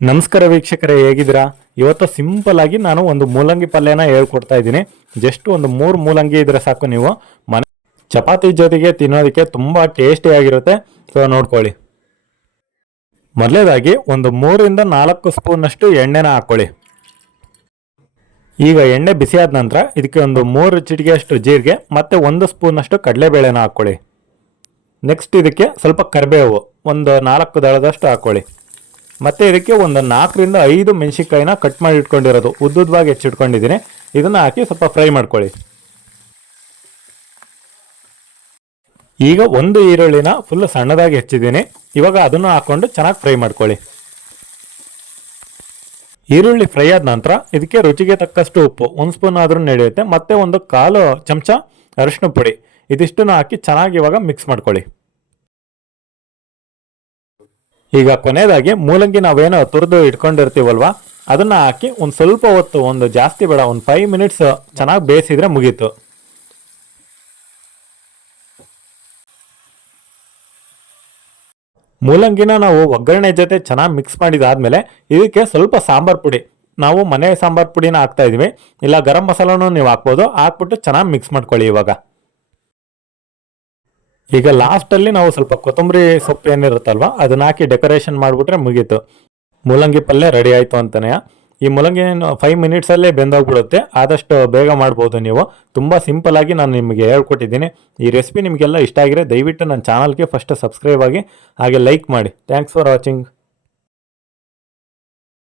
ನಮಸ್ಕಾರ ವೀಕ್ಷಕರೇ, ಹೇಗಿದ್ದೀರಾ? ಇವತ್ತು ಸಿಂಪಲ್ ಆಗಿ ನಾನು ಒಂದು ಮೂಲಂಗಿ ಪಲ್ಯನ ಹೇಳ್ಕೊಡ್ತಾ ಇದ್ದೀನಿ. ಜಸ್ಟ್ ಒಂದು ಮೂರು ಮೂಲಂಗಿ ಇದ್ರೆ ಸಾಕು ನೀವು. ಮನೆ ಚಪಾತಿ ಜೊತೆಗೆ ತಿನ್ನೋದಕ್ಕೆ ತುಂಬ ಟೇಸ್ಟಿಯಾಗಿರುತ್ತೆ ಸೊ ನೋಡ್ಕೊಳ್ಳಿ. ಮೊದಲೇದಾಗಿ ಒಂದು ಮೂರಿಂದ ನಾಲ್ಕು ಸ್ಪೂನಷ್ಟು ಎಣ್ಣೆನ ಹಾಕ್ಕೊಳ್ಳಿ. ಈಗ ಎಣ್ಣೆ ಬಿಸಿಯಾದ ನಂತರ ಇದಕ್ಕೆ ಒಂದು ಮೂರು ಚಿಟಿಗೆಯಷ್ಟು ಜೀರಿಗೆ, ಮತ್ತು ಒಂದು ಸ್ಪೂನಷ್ಟು ಕಡಲೆಬೇಳೆನ ಹಾಕ್ಕೊಳ್ಳಿ. ನೆಕ್ಸ್ಟ್ ಇದಕ್ಕೆ ಸ್ವಲ್ಪ ಕರಿಬೇವು, ಒಂದು ನಾಲ್ಕು ದಳದಷ್ಟು ಹಾಕ್ಕೊಳ್ಳಿ. ಮತ್ತೆ ಇದಕ್ಕೆ ಒಂದು ನಾಲ್ಕರಿಂದ ಐದು ಮೆಣಸಿನ್ಕಾಯಿನ ಕಟ್ ಮಾಡಿ ಇಟ್ಕೊಂಡಿರೋದು. ಉದ್ದುದ್ವಾಗಿ ಹೆಚ್ಚಿಟ್ಕೊಂಡಿದ್ದೀನಿ. ಇದನ್ನು ಹಾಕಿ ಸ್ವಲ್ಪ ಫ್ರೈ ಮಾಡ್ಕೊಳ್ಳಿ. ಈಗ ಒಂದು ಈರುಳ್ಳಿನ ಫುಲ್ ಸಣ್ಣದಾಗಿ ಹೆಚ್ಚಿದ್ದೀನಿ. ಇವಾಗ ಅದನ್ನು ಹಾಕ್ಕೊಂಡು ಚೆನ್ನಾಗಿ ಫ್ರೈ ಮಾಡ್ಕೊಳ್ಳಿ. ಈರುಳ್ಳಿ ಫ್ರೈ ಆದ ನಂತರ ಇದಕ್ಕೆ ರುಚಿಗೆ ತಕ್ಕಷ್ಟು ಉಪ್ಪು, ಒಂದು ಸ್ಪೂನ್ ಆದರೂ ನಡೆಯುತ್ತೆ. ಮತ್ತೆ ಒಂದು ಕಾಲು ಚಮಚ ಅರಿಶಿನ ಪುಡಿ. ಇದಿಷ್ಟನ್ನು ಹಾಕಿ ಚೆನ್ನಾಗಿ ಇವಾಗ ಮಿಕ್ಸ್ ಮಾಡ್ಕೊಳ್ಳಿ. ಈಗ ಕೊನೆಯದಾಗಿ ಮೂಲಂಗಿ ನಾವೇನೋ ತುರಿದು ಇಟ್ಕೊಂಡಿರ್ತೀವಲ್ವಾ? ಅದನ್ನ ಹಾಕಿ ಒಂದು ಸ್ವಲ್ಪ ಹೊತ್ತು, ಒಂದು ಜಾಸ್ತಿ ಬೇಡ, ಒಂದು ಫೈವ್ ಮಿನಿಟ್ಸ್ ಚೆನ್ನಾಗಿ ಬೇಯಿಸಿದ್ರೆ ಮುಗೀತು. ಮೂಲಂಗಿನ ನಾವು ಒಗ್ಗರಣೆ ಜೊತೆ ಚೆನ್ನಾಗಿ ಮಿಕ್ಸ್ ಮಾಡಿದಾದ್ಮೇಲೆ ಇದಕ್ಕೆ ಸ್ವಲ್ಪ ಸಾಂಬಾರ್ ಪುಡಿ. ನಾವು ಮನೆ ಸಾಂಬಾರ್ ಪುಡಿನ ಹಾಕ್ತಾ ಇದೀವಿ. ಇಲ್ಲ ಗರಂ ಮಸಾಲನೂ ನೀವು ಹಾಕ್ಬೋದು. ಹಾಕ್ಬಿಟ್ಟು ಚೆನ್ನಾಗಿ ಮಿಕ್ಸ್ ಮಾಡ್ಕೊಳ್ಳಿ ಇವಾಗ. ಈಗ ಲಾಸ್ಟಲ್ಲಿ ನಾವು ಸ್ವಲ್ಪ ಕೊತ್ತಂಬರಿ ಸೊಪ್ಪು ಏನಿರುತ್ತಲ್ವ, ಅದನ್ನ ಹಾಕಿ ಡೆಕೋರೇಷನ್ ಮಾಡಿಬಿಟ್ರೆ ಮುಗೀತು. ಮೂಲಂಗಿ ಪಲ್ಯ ರೆಡಿ ಆಯಿತು ಅಂತಾನೆ. ಈ ಮೂಲಂಗಿ ಫೈವ್ ಮಿನಿಟ್ಸಲ್ಲೇ ಬೆಂದೋಗ್ಬಿಡುತ್ತೆ. ಆದಷ್ಟು ಬೇಗ ಮಾಡ್ಬೋದು ನೀವು. ತುಂಬ ಸಿಂಪಲ್ ಆಗಿ ನಾನು ನಿಮಗೆ ಹೇಳ್ಕೊಟ್ಟಿದ್ದೀನಿ. ಈ ರೆಸಿಪಿ ನಿಮಗೆಲ್ಲ ಇಷ್ಟ ಆಗಿದೆ ದಯವಿಟ್ಟು ನನ್ನ ಚಾನಲ್ಗೆ ಫಸ್ಟ್ ಸಬ್ಸ್ಕ್ರೈಬ್ ಆಗಿ, ಹಾಗೆ ಲೈಕ್ ಮಾಡಿ. Thanks for watching